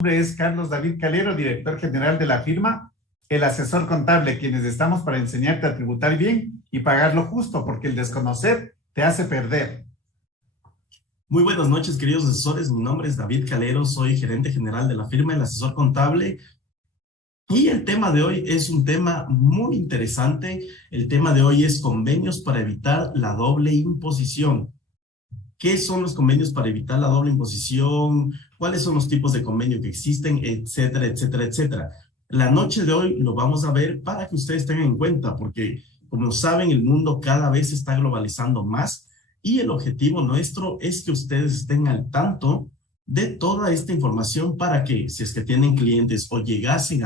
Nombre es Carlos David Calero, director general de la firma, el asesor contable, quienes estamos para enseñarte a tributar bien y pagar lo justo, porque el desconocer te hace perder. Muy buenas noches, queridos asesores. Mi nombre es David Calero, soy gerente general de la firma El Asesor Contable. Y el tema de hoy es un tema muy interesante. El tema de hoy es convenios para evitar la doble imposición. ¿Qué son los convenios para evitar la doble imposición? ¿Cuáles son los tipos de convenio que existen? Etcétera, etcétera, etcétera. La noche de hoy lo vamos a ver para que ustedes tengan en cuenta, porque como saben, el mundo cada vez se está globalizando más y el objetivo nuestro es que ustedes estén al tanto de toda esta información para que, si es que tienen clientes o llegasen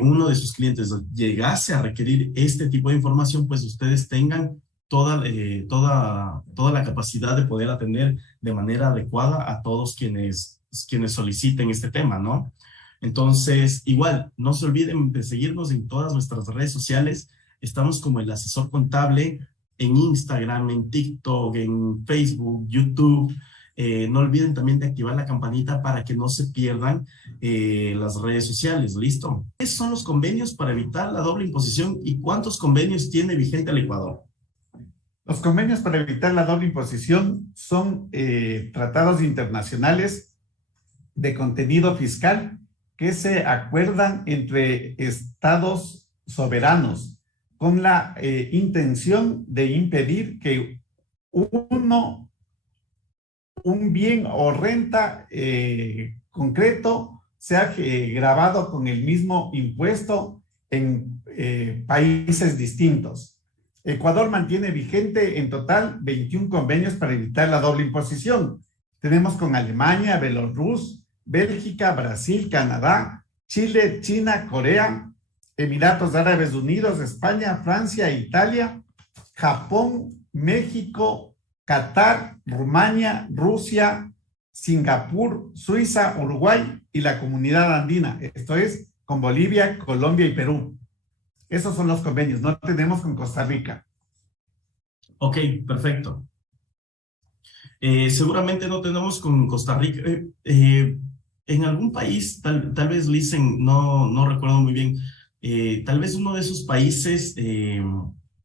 uno de sus clientes llegase a requerir este tipo de información, pues ustedes tengan toda la capacidad de poder atender de manera adecuada a todos quienes soliciten este tema, ¿no? Entonces, igual, no se olviden de seguirnos en todas nuestras redes sociales. Estamos como el asesor contable en Instagram, en TikTok, en Facebook, YouTube. No olviden también de activar la campanita para que no se pierdan las redes sociales. ¿Listo? ¿Qué son los convenios para evitar la doble imposición y cuántos convenios tiene vigente el Ecuador? Los convenios para evitar la doble imposición son tratados internacionales de contenido fiscal que se acuerdan entre estados soberanos con la intención de impedir que un bien o renta concreto sea grabado con el mismo impuesto en países distintos. Ecuador mantiene vigente en total 21 convenios para evitar la doble imposición. Tenemos con Alemania, Bielorrusia, Bélgica, Brasil, Canadá, Chile, China, Corea, Emiratos Árabes Unidos, España, Francia, Italia, Japón, México, Qatar, Rumania, Rusia, Singapur, Suiza, Uruguay y la Comunidad Andina. Esto es con Bolivia, Colombia y Perú. Esos son los convenios, no tenemos con Costa Rica. Ok, perfecto. Seguramente no tenemos con Costa Rica. En algún país, tal vez Listen, no recuerdo muy bien, tal vez uno de esos países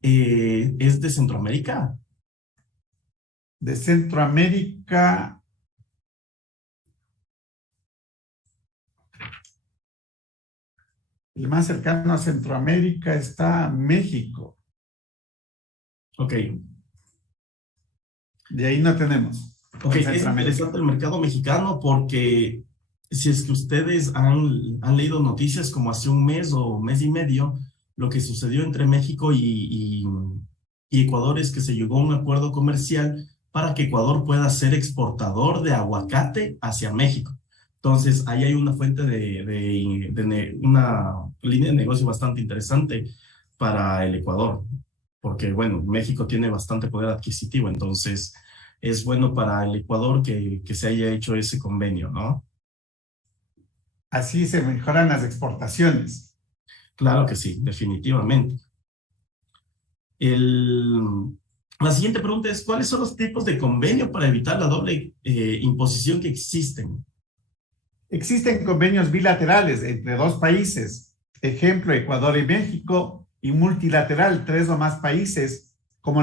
es de Centroamérica. De Centroamérica, el más cercano a Centroamérica está México. Ok. De ahí no tenemos. Ok, es interesante el mercado mexicano porque si es que ustedes han leído noticias como hace un mes o mes y medio, lo que sucedió entre México y Ecuador es que se llegó a un acuerdo comercial para que Ecuador pueda ser exportador de aguacate hacia México. Entonces, ahí hay una fuente una línea de negocio bastante interesante para el Ecuador, porque, bueno, México tiene bastante poder adquisitivo, entonces es bueno para el Ecuador que se haya hecho ese convenio, ¿no? Así se mejoran las exportaciones. Claro que sí, definitivamente. La siguiente pregunta es, ¿cuáles son los tipos de convenio para evitar la doble imposición que existen? Existen convenios bilaterales entre dos países, ejemplo, Ecuador y México, y multilateral, 3 o más países, como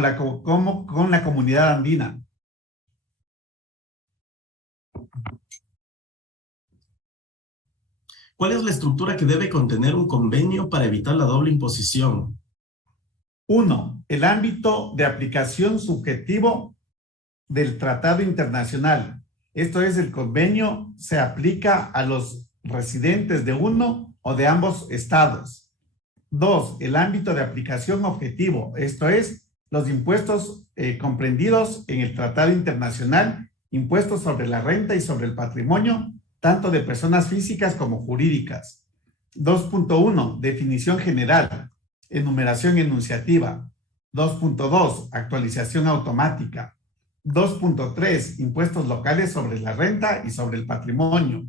con la Comunidad Andina. ¿Cuál es la estructura que debe contener un convenio para evitar la doble imposición? 1. El ámbito de aplicación subjetivo del tratado internacional. Esto es, el convenio se aplica a los residentes de uno o de ambos estados. 2. El ámbito de aplicación objetivo. Esto es, los impuestos comprendidos en el tratado internacional, impuestos sobre la renta y sobre el patrimonio, tanto de personas físicas como jurídicas. 2.1. Definición general. Enumeración enunciativa. 2.2. Actualización automática. 2.3. Impuestos locales sobre la renta y sobre el patrimonio.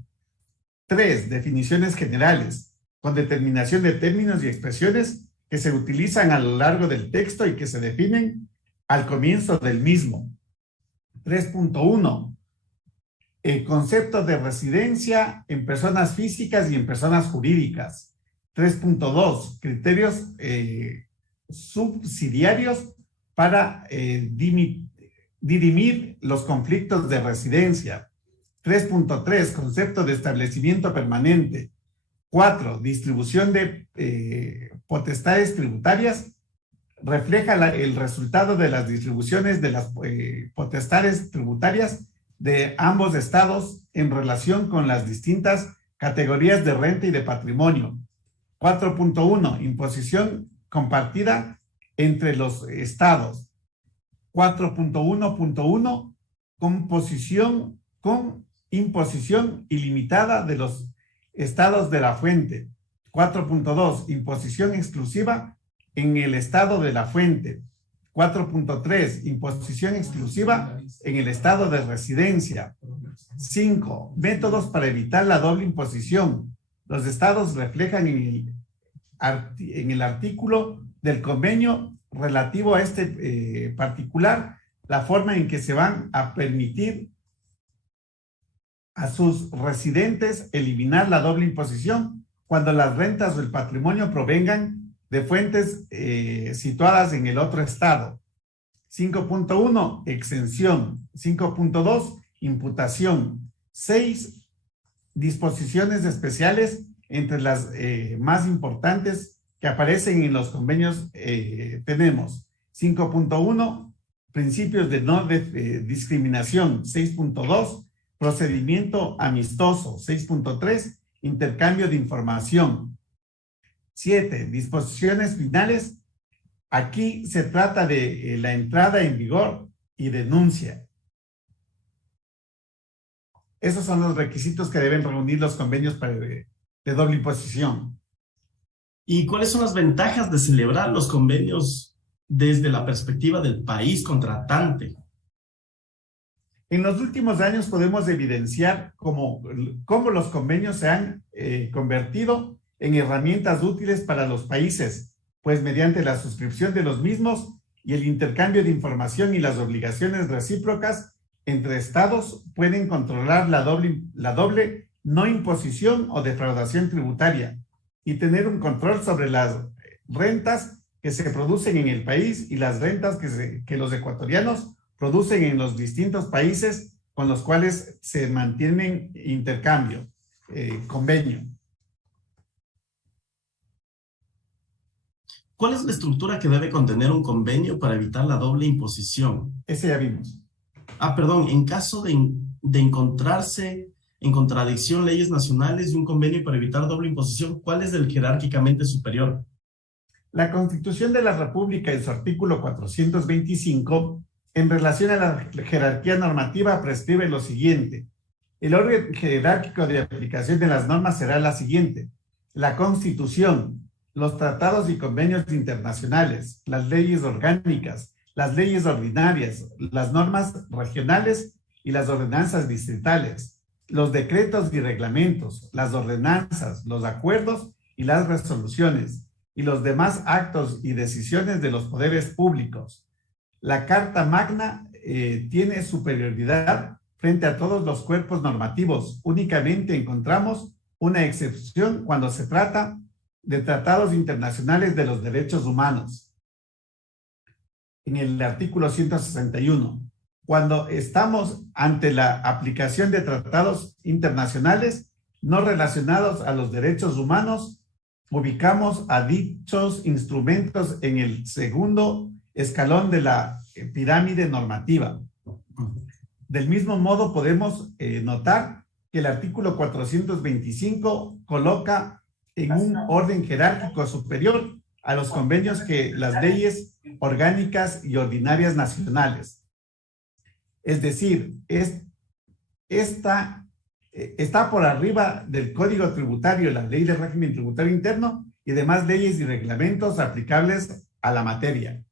3. Definiciones generales, con determinación de términos y expresiones que se utilizan a lo largo del texto y que se definen al comienzo del mismo. 3.1. El concepto de residencia en personas físicas y en personas jurídicas. 3.2, criterios subsidiarios para dirimir los conflictos de residencia. 3.3, concepto de establecimiento permanente. 4, distribución de potestades tributarias. Refleja el resultado de las distribuciones de las potestades tributarias de ambos estados en relación con las distintas categorías de renta y de patrimonio. 4.1, imposición compartida entre los estados. 4.1.1, con imposición ilimitada de los estados de la fuente. 4.2, imposición exclusiva en el estado de la fuente. 4.3, imposición exclusiva en el estado de residencia. 5, métodos para evitar la doble imposición. Los estados reflejan en el artículo del convenio relativo a este particular la forma en que se van a permitir a sus residentes eliminar la doble imposición cuando las rentas o el patrimonio provengan de fuentes situadas en el otro estado. 5.1, exención. 5.2, imputación. 6, disposiciones especiales entre las más importantes que aparecen en los convenios tenemos. 5.1, principios de no discriminación. 6.2, procedimiento amistoso. 6.3, intercambio de información. 7, disposiciones finales. Aquí se trata de la entrada en vigor y denuncia. Esos son los requisitos que deben reunir los convenios de doble imposición. ¿Y cuáles son las ventajas de celebrar los convenios desde la perspectiva del país contratante? En los últimos años podemos evidenciar cómo los convenios se han convertido en herramientas útiles para los países, pues mediante la suscripción de los mismos y el intercambio de información y las obligaciones recíprocas entre estados pueden controlar la doble no imposición o defraudación tributaria y tener un control sobre las rentas que se producen en el país y las rentas que los ecuatorianos producen en los distintos países con los cuales se mantienen intercambio, convenio. ¿Cuál es la estructura que debe contener un convenio para evitar la doble imposición? Ese ya vimos. Perdón, en caso de encontrarse en contradicción leyes nacionales y un convenio para evitar doble imposición, ¿cuál es el jerárquicamente superior? La Constitución de la República, en su artículo 425, en relación a la jerarquía normativa, prescribe lo siguiente. El orden jerárquico de aplicación de las normas será la siguiente: la Constitución, los tratados y convenios internacionales, las leyes orgánicas, las leyes ordinarias, las normas regionales y las ordenanzas distritales, los decretos y reglamentos, las ordenanzas, los acuerdos y las resoluciones, y los demás actos y decisiones de los poderes públicos. La Carta Magna tiene superioridad frente a todos los cuerpos normativos. Únicamente encontramos una excepción cuando se trata de tratados internacionales de los derechos humanos. En el artículo 161, cuando estamos ante la aplicación de tratados internacionales no relacionados a los derechos humanos, ubicamos a dichos instrumentos en el segundo escalón de la pirámide normativa. Del mismo modo, podemos notar que el artículo 425 coloca en un orden jerárquico superior a los convenios que las leyes orgánicas y ordinarias nacionales. Es decir, está por arriba del Código Tributario, la Ley de Régimen Tributario Interno y demás leyes y reglamentos aplicables a la materia.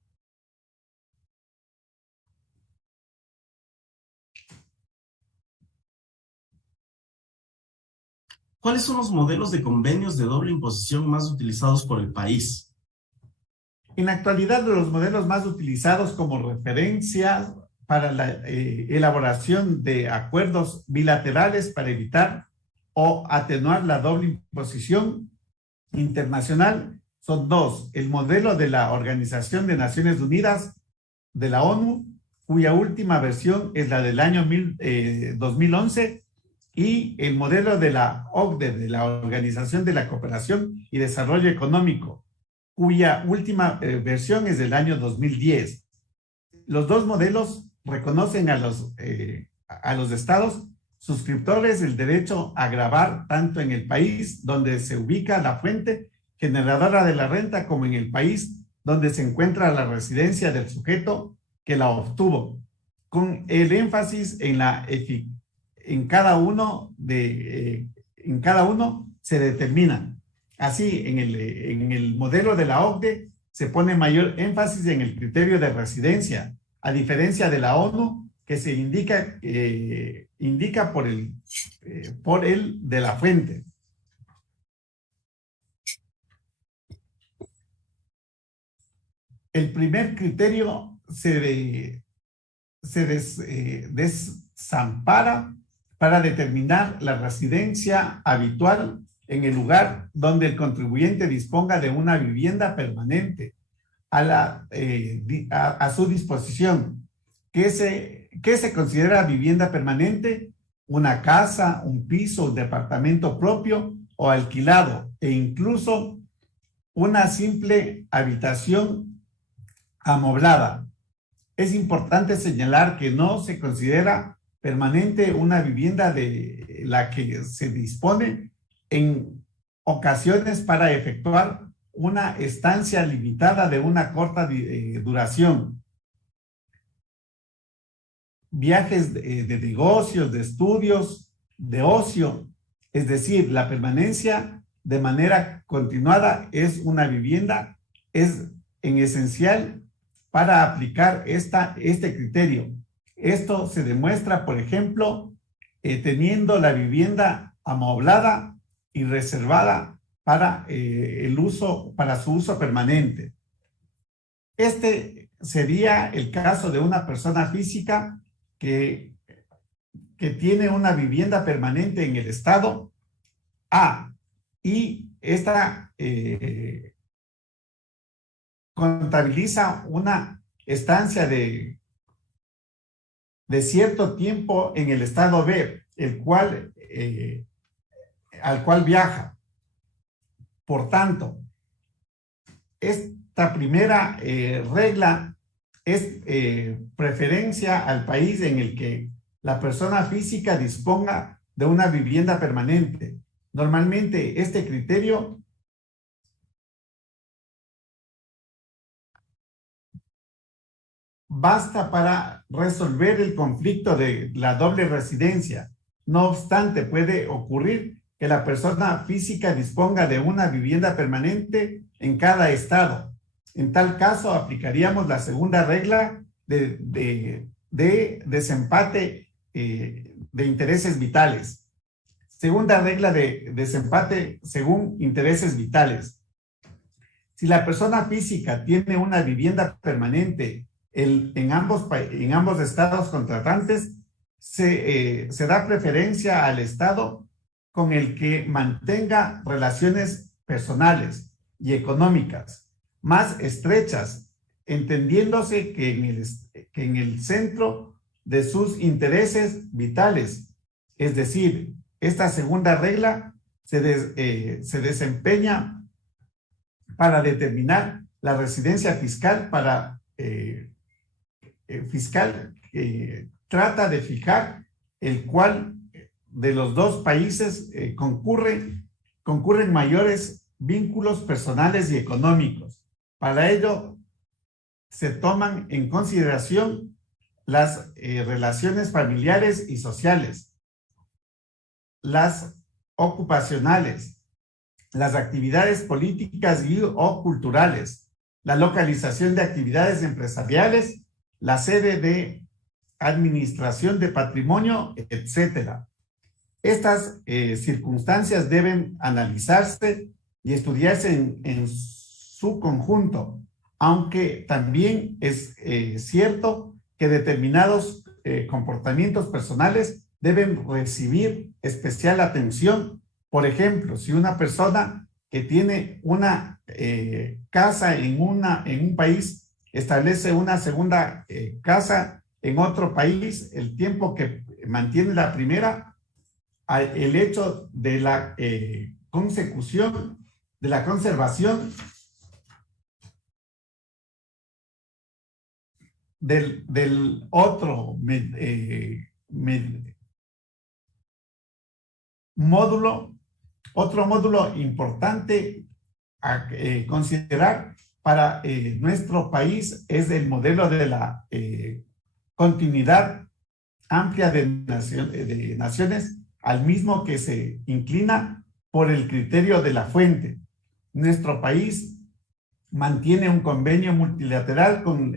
¿Cuáles son los modelos de convenios de doble imposición más utilizados por el país? En la actualidad, los modelos más utilizados como referencia para la elaboración de acuerdos bilaterales para evitar o atenuar la doble imposición internacional son dos: el modelo de la Organización de Naciones Unidas de la ONU, cuya última versión es la del año 2011, y el modelo de la OCDE, de la Organización de la Cooperación y Desarrollo Económico, cuya última versión es del año 2010. Los dos modelos reconocen a los estados suscriptores el derecho a gravar tanto en el país donde se ubica la fuente generadora de la renta como en el país donde se encuentra la residencia del sujeto que la obtuvo, con el énfasis en cada uno se determina. Así, en el modelo de la OCDE se pone mayor énfasis en el criterio de residencia, a diferencia de la ONU, que se indica por el de la fuente. El primer criterio se desampara para determinar la residencia habitual en el lugar donde el contribuyente disponga de una vivienda permanente a su disposición. ¿Qué se considera vivienda permanente? Una casa, un piso, un departamento propio o alquilado, e incluso una simple habitación amoblada. Es importante señalar que no se considera permanente una vivienda de la que se dispone en ocasiones para efectuar una estancia limitada de una corta duración. Viajes de negocios, de estudios, de ocio. Es decir, la permanencia de manera continuada es una vivienda, es en esencial para aplicar este criterio. Esto se demuestra, por ejemplo, teniendo la vivienda amoblada y reservada para su uso permanente. Este sería el caso de una persona física que tiene una vivienda permanente en el estado A, y esta contabiliza una estancia de cierto tiempo en el estado B, al cual viaja. Por tanto, esta primera regla es preferencia al país en el que la persona física disponga de una vivienda permanente. Normalmente este criterio basta para resolver el conflicto de la doble residencia. No obstante, puede ocurrir que la persona física disponga de una vivienda permanente en cada estado. En tal caso, aplicaríamos la segunda regla de desempate de intereses vitales. Segunda regla de desempate según intereses vitales. Si la persona física tiene una vivienda permanente en ambos estados contratantes, se da preferencia al estado con el que mantenga relaciones personales y económicas más estrechas, entendiéndose que en el centro de sus intereses vitales. Es decir, esta segunda regla se desempeña para determinar la residencia fiscal trata de fijar el cual de los dos países concurren mayores vínculos personales y económicos. Para ello, se toman en consideración las relaciones familiares y sociales, las ocupacionales, las actividades políticas o culturales, la localización de actividades empresariales, la sede de administración de patrimonio, etcétera. Estas circunstancias deben analizarse y estudiarse en su conjunto, aunque también es cierto que determinados comportamientos personales deben recibir especial atención. Por ejemplo, si una persona que tiene una casa en un país establece una segunda casa en otro país, el tiempo que mantiene la primera, el hecho de la consecución, de la conservación del otro módulo, otro módulo importante a considerar para nuestro país es el modelo de la continuidad amplia de naciones, al mismo que se inclina por el criterio de la fuente. Nuestro país mantiene un convenio multilateral con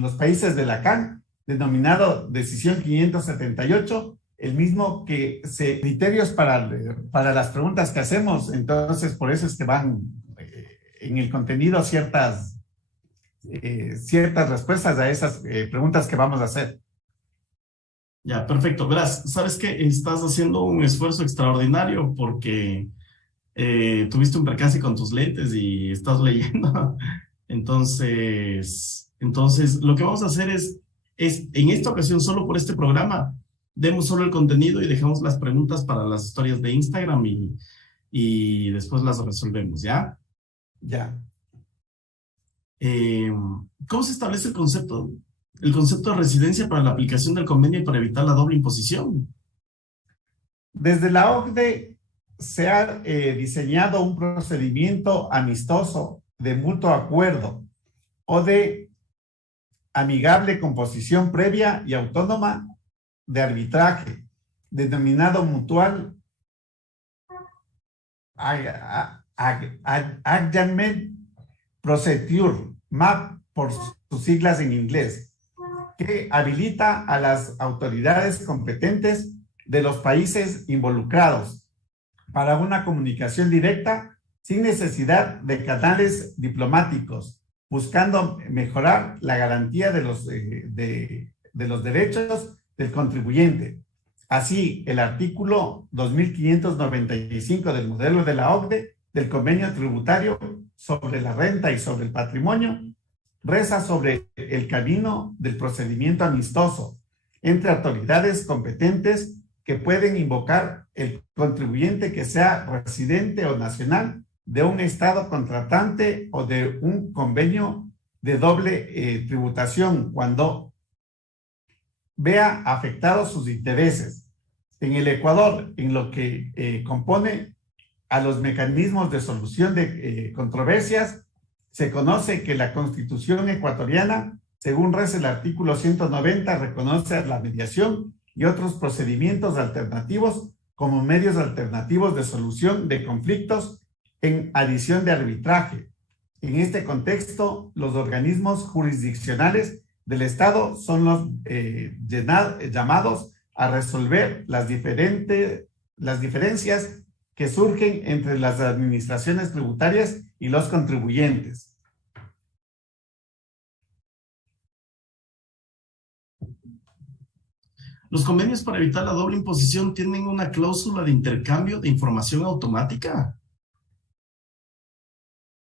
los países de la CAN, denominado Decisión 578, el mismo que se criterios para las preguntas que hacemos. Entonces, por eso es que van en el contenido ciertas respuestas a esas preguntas que vamos a hacer. Ya, perfecto. Verás, sabes que estás haciendo un esfuerzo extraordinario porque tuviste un percance con tus lentes y estás leyendo. Entonces, lo que vamos a hacer es en esta ocasión, solo por este programa, demos solo el contenido y dejamos las preguntas para las historias de Instagram y después las resolvemos, ¿ya? Ya. ¿Cómo se establece el concepto de residencia para la aplicación del convenio y para evitar la doble imposición? Desde la OCDE se ha diseñado un procedimiento amistoso de mutuo acuerdo o de amigable composición previa y autónoma de arbitraje, denominado mutual Agreement Procedure, MAP por sus siglas en inglés, que habilita a las autoridades competentes de los países involucrados para una comunicación directa sin necesidad de canales diplomáticos, buscando mejorar la garantía de los derechos del contribuyente. Así, el artículo 2595 del modelo de la OCDE, del convenio tributario sobre la renta y sobre el patrimonio, reza sobre el camino del procedimiento amistoso entre autoridades competentes que pueden invocar el contribuyente que sea residente o nacional de un estado contratante o de un convenio de doble tributación cuando vea afectados sus intereses. En el Ecuador, en lo que compone a los mecanismos de solución de controversias, se conoce que la Constitución ecuatoriana, según reza el artículo 190, reconoce la mediación y otros procedimientos alternativos como medios alternativos de solución de conflictos en adición de arbitraje. En este contexto, los organismos jurisdiccionales del Estado son los llamados a resolver las diferencias que surgen entre las administraciones tributarias y los contribuyentes. ¿Los convenios para evitar la doble imposición tienen una cláusula de intercambio de información automática?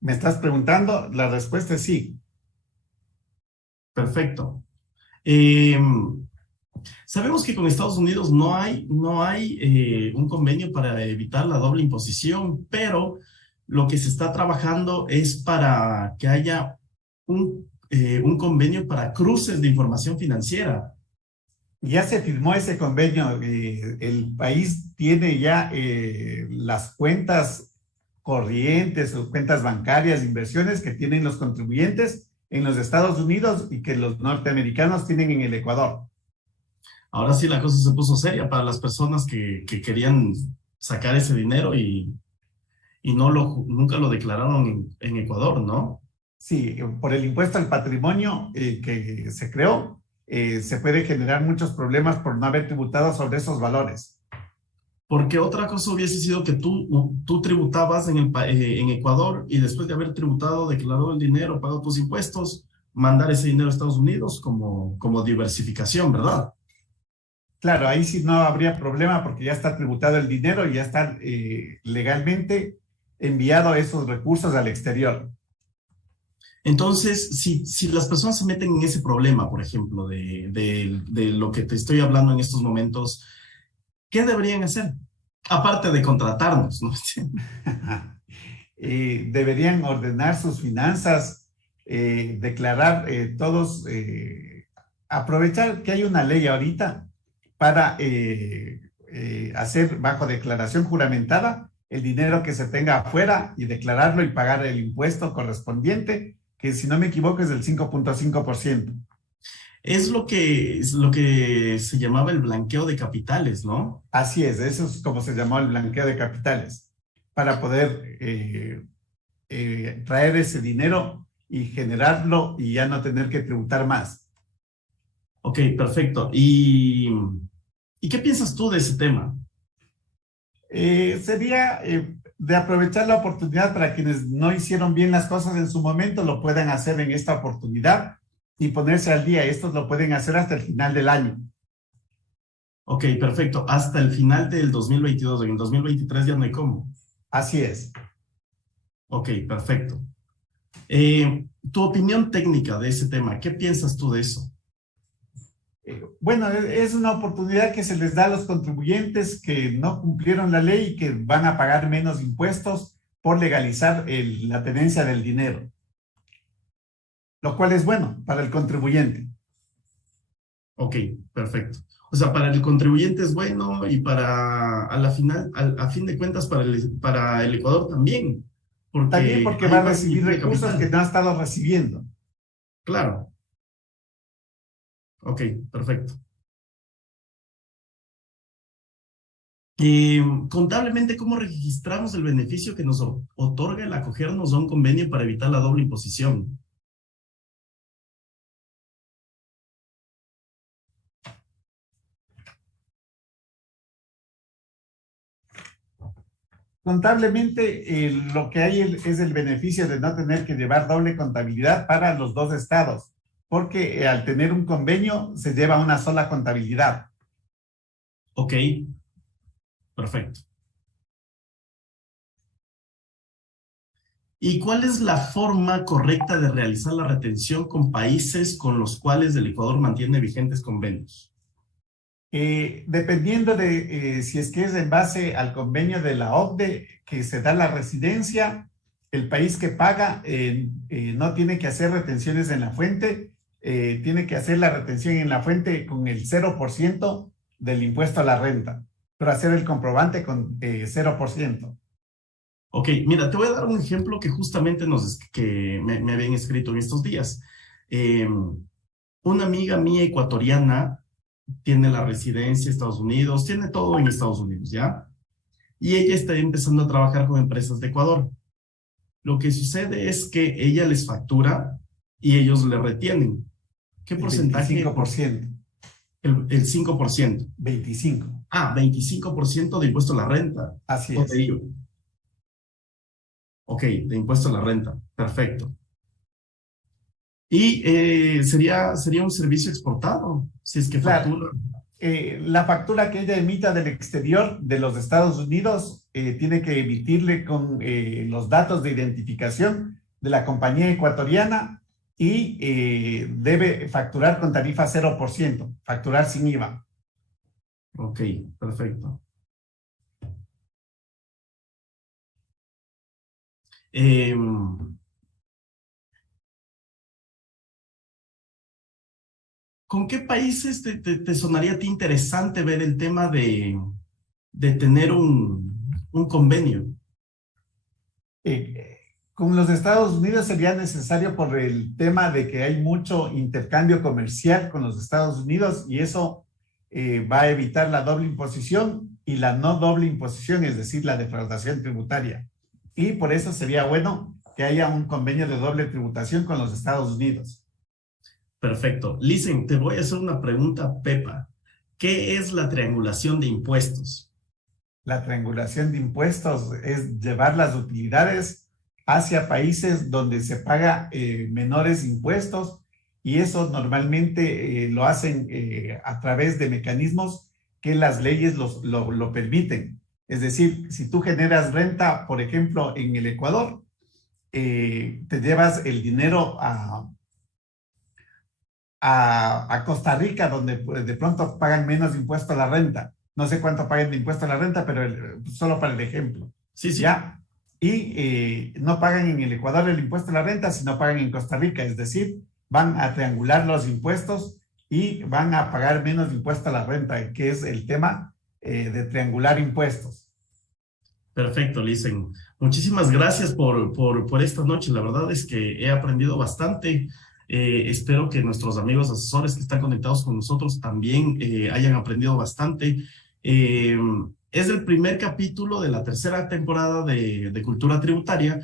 ¿Me estás preguntando? La respuesta es sí. Perfecto. Sabemos que con Estados Unidos no hay un convenio para evitar la doble imposición, pero lo que se está trabajando es para que haya un convenio para cruces de información financiera. Ya se firmó ese convenio. El país tiene ya las cuentas corrientes o cuentas bancarias de inversiones que tienen los contribuyentes en los Estados Unidos y que los norteamericanos tienen en el Ecuador. Ahora sí la cosa se puso seria para las personas que querían sacar ese dinero y nunca lo declararon en Ecuador, ¿no? Sí, por el impuesto al patrimonio que se creó, se puede generar muchos problemas por no haber tributado sobre esos valores. Porque otra cosa hubiese sido que tú tributabas en Ecuador y después de haber tributado, declarado el dinero, pagado tus impuestos, mandar ese dinero a Estados Unidos como diversificación, ¿verdad? Claro, ahí sí no habría problema porque ya está tributado el dinero y ya está legalmente enviado esos recursos al exterior. Entonces, si las personas se meten en ese problema, por ejemplo, de lo que te estoy hablando en estos momentos, ¿qué deberían hacer? Aparte de contratarnos, ¿no? Deberían ordenar sus finanzas, declarar todos, aprovechar que hay una ley ahorita para hacer bajo declaración juramentada el dinero que se tenga afuera y declararlo y pagar el impuesto correspondiente, que si no me equivoco es del 5.5%. Es lo que se llamaba el blanqueo de capitales, ¿no? Así es, eso es como se llamó el blanqueo de capitales, para poder traer ese dinero y generarlo y ya no tener que tributar más. Ok, perfecto. ¿Y qué piensas tú de ese tema? Sería de aprovechar la oportunidad para quienes no hicieron bien las cosas en su momento, lo puedan hacer en esta oportunidad y ponerse al día. Estos lo pueden hacer hasta el final del año. Ok, perfecto. Hasta el final del 2022, en el 2023 ya no hay cómo. Así es. Ok, perfecto. Tu opinión técnica de ese tema, ¿qué piensas tú de eso? Bueno, es una oportunidad que se les da a los contribuyentes que no cumplieron la ley y que van a pagar menos impuestos por legalizar la tenencia del dinero, lo cual es bueno para el contribuyente. Ok, perfecto. O sea, para el contribuyente es bueno y para, a la final, a fin de cuentas, para el Ecuador también, También porque porque va hay a más recibir inyección de recursos que capital. no ha estado recibiendo. Claro. Ok, perfecto. Contablemente, ¿cómo registramos el beneficio que nos otorga el acogernos a un convenio para evitar la doble imposición? Contablemente, lo que hay es el beneficio de no tener que llevar doble contabilidad para los dos estados, porque al tener un convenio se lleva una sola contabilidad. Ok, perfecto. ¿Y cuál es la forma correcta de realizar la retención con países con los cuales el Ecuador mantiene vigentes convenios? Dependiendo de si es que es en base al convenio de la OCDE que se da la residencia, el país que paga no tiene que hacer retenciones en la fuente, tiene que hacer la retención en la fuente con el 0% del impuesto a la renta, pero hacer el comprobante con 0%. Ok, mira, te voy a dar un ejemplo que justamente que me habían escrito en estos días. Una amiga mía ecuatoriana tiene la residencia en Estados Unidos, tiene todo en Estados Unidos, ¿ya? Y ella está empezando a trabajar con empresas de Ecuador. Lo que sucede es que ella les factura y ellos le retienen. ¿Qué El porcentaje? 25%, El 5%. 25%, 25% de impuesto a la renta. así O de es. IVA. Ok, de impuesto a la renta. Perfecto. Y sería un servicio exportado, si es que Claro, factura. la factura que ella emita del exterior de los Estados Unidos tiene que emitirle con los datos de identificación de la compañía ecuatoriana y debe facturar con tarifa 0%, facturar sin IVA. Ok, perfecto. Eh, ¿Con qué países te sonaría a ti interesante ver el tema de tener un convenio? Eh, con los Estados Unidos sería necesario por el tema de que hay mucho intercambio comercial con los Estados Unidos y eso va a evitar la doble imposición y la no doble imposición, es decir, la defraudación tributaria. Y por eso sería bueno que haya un convenio de doble tributación con los Estados Unidos. Perfecto. Listen, te voy a hacer una pregunta, Pepa. ¿Qué es la triangulación de impuestos? La triangulación de impuestos es llevar las utilidades hacia países donde se paga menores impuestos y eso normalmente lo hacen a través de mecanismos que las leyes lo permiten. Es decir, si tú generas renta, por ejemplo, en el Ecuador, te llevas el dinero a Costa Rica, donde pues, de pronto pagan menos impuesto a la renta. No sé cuánto pagan de impuesto a la renta, pero solo para el ejemplo. Sí, sí. ¿Ya? Y no pagan en el Ecuador el impuesto a la renta, sino pagan en Costa Rica. Es decir, van a triangular los impuestos y van a pagar menos impuesto a la renta, que es el tema de triangular impuestos. Perfecto, Lisen. Muchísimas gracias por esta noche. La verdad es que he aprendido bastante. Espero que nuestros amigos asesores que están conectados con nosotros también hayan aprendido bastante. Eh, es el primer capítulo de la tercera temporada de Cultura Tributaria.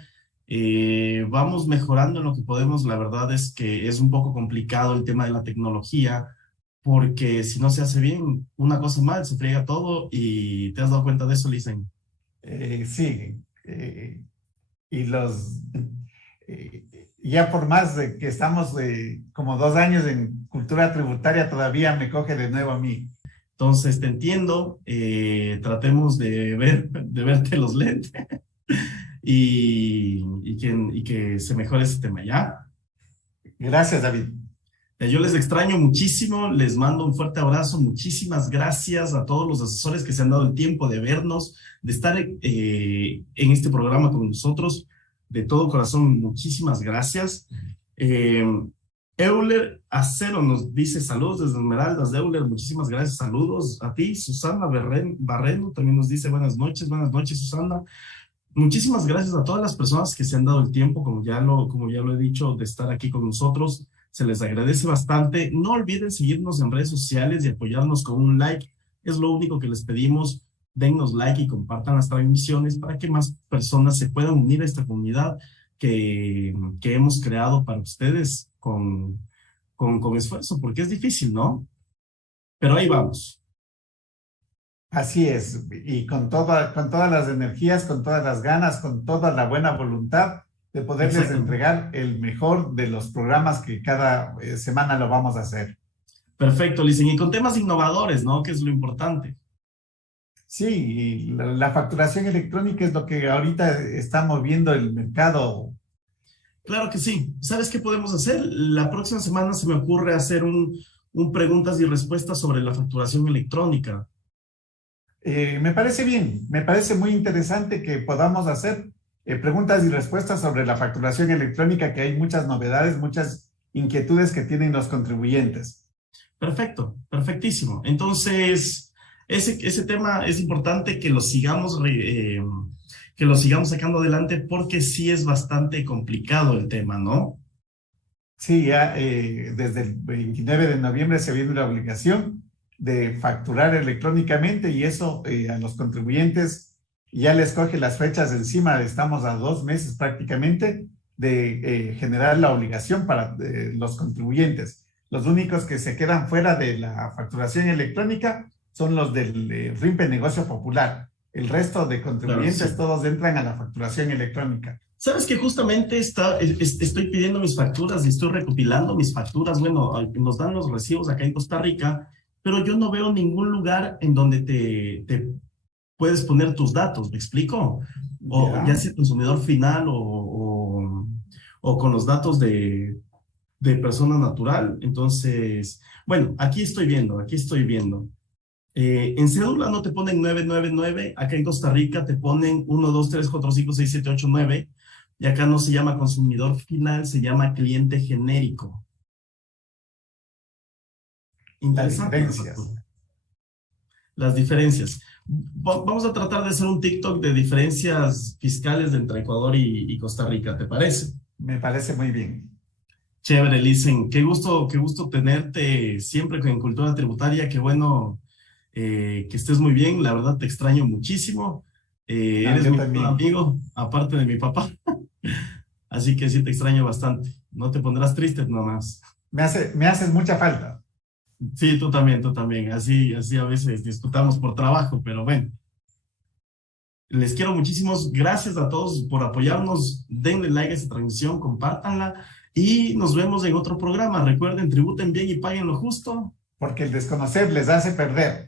Vamos mejorando en lo que podemos. La verdad es que es un poco complicado el tema de la tecnología, porque si no se hace bien una cosa mal, se friega todo y ¿te has dado cuenta de eso, Lisen? Sí, y ya por más de que estamos como 2 años en cultura tributaria, todavía me coge de nuevo a mí. Entonces, te entiendo, tratemos de verte los lentes y que se mejore ese tema, ¿ya? Gracias, David. Yo les extraño muchísimo, les mando un fuerte abrazo, muchísimas gracias a todos los asesores que se han dado el tiempo de vernos, de estar en este programa con nosotros, de todo corazón, muchísimas gracias. Euler Acero nos dice saludos desde Esmeraldas. Euler, muchísimas gracias, saludos a ti. Susana Barreno también nos dice buenas noches, Susana. Muchísimas gracias a todas las personas que se han dado el tiempo, como ya lo he dicho, de estar aquí con nosotros. Se les agradece bastante. No olviden seguirnos en redes sociales y apoyarnos con un like. Es lo único que les pedimos. Dennos like y compartan las transmisiones para que más personas se puedan unir a esta comunidad que hemos creado para ustedes con esfuerzo, porque es difícil, ¿no? Pero ahí vamos. Así es, y con todas las energías, con todas las ganas, con toda la buena voluntad de poderles Exacto. entregar el mejor de los programas que cada semana lo vamos a hacer. Perfecto, Licen. Y con temas innovadores, ¿no? Que es lo importante. Sí, y la facturación electrónica es lo que ahorita está moviendo el mercado. Claro que sí. ¿Sabes qué podemos hacer? La próxima semana se me ocurre hacer un preguntas y respuestas sobre la facturación electrónica. Me parece bien, me parece muy interesante que podamos hacer preguntas y respuestas sobre la facturación electrónica, que hay muchas novedades, muchas inquietudes que tienen los contribuyentes. Perfecto, perfectísimo. Entonces, ese tema es importante que lo sigamos sacando adelante porque sí es bastante complicado el tema, ¿no? Sí, ya desde el 29 de noviembre se viene la obligación de facturar electrónicamente y eso a los contribuyentes ya les coge las fechas encima. Estamos a 2 meses prácticamente de generar la obligación para los contribuyentes. Los únicos que se quedan fuera de la facturación electrónica son los del RIMPE Negocio Popular. El resto de contribuyentes, claro, sí, todos entran a la facturación electrónica. Sabes que justamente estoy pidiendo mis facturas y estoy recopilando mis facturas. Bueno, nos dan los recibos acá en Costa Rica, pero yo no veo ningún lugar en donde te puedes poner tus datos, ¿me explico? O ya sea consumidor final o con los datos de persona natural. Entonces, bueno, aquí estoy viendo. En cédula no te ponen 999, acá en Costa Rica te ponen 1, 2, 3, 4, 5, 6, 7, 8, 9, y acá no se llama consumidor final, se llama cliente genérico. Interesante. Las diferencias. Vamos a tratar de hacer un TikTok de diferencias fiscales entre Ecuador y Costa Rica, ¿te parece? Me parece muy bien. Chévere, Lisen. Qué gusto tenerte siempre en Cultura Tributaria. Qué bueno que estés muy bien. La verdad te extraño muchísimo. Eres mi mejor amigo, aparte de mi papá. Así que sí te extraño bastante. No te pondrás triste nomás. Me haces mucha falta. Sí, tú también. Así a veces disfrutamos por trabajo, pero bueno. Les quiero muchísimos. Gracias a todos por apoyarnos. Denle like a esta transmisión, compártanla. y nos vemos en otro programa. Recuerden, tributen bien y paguen lo justo. Porque el desconocer les hace perder.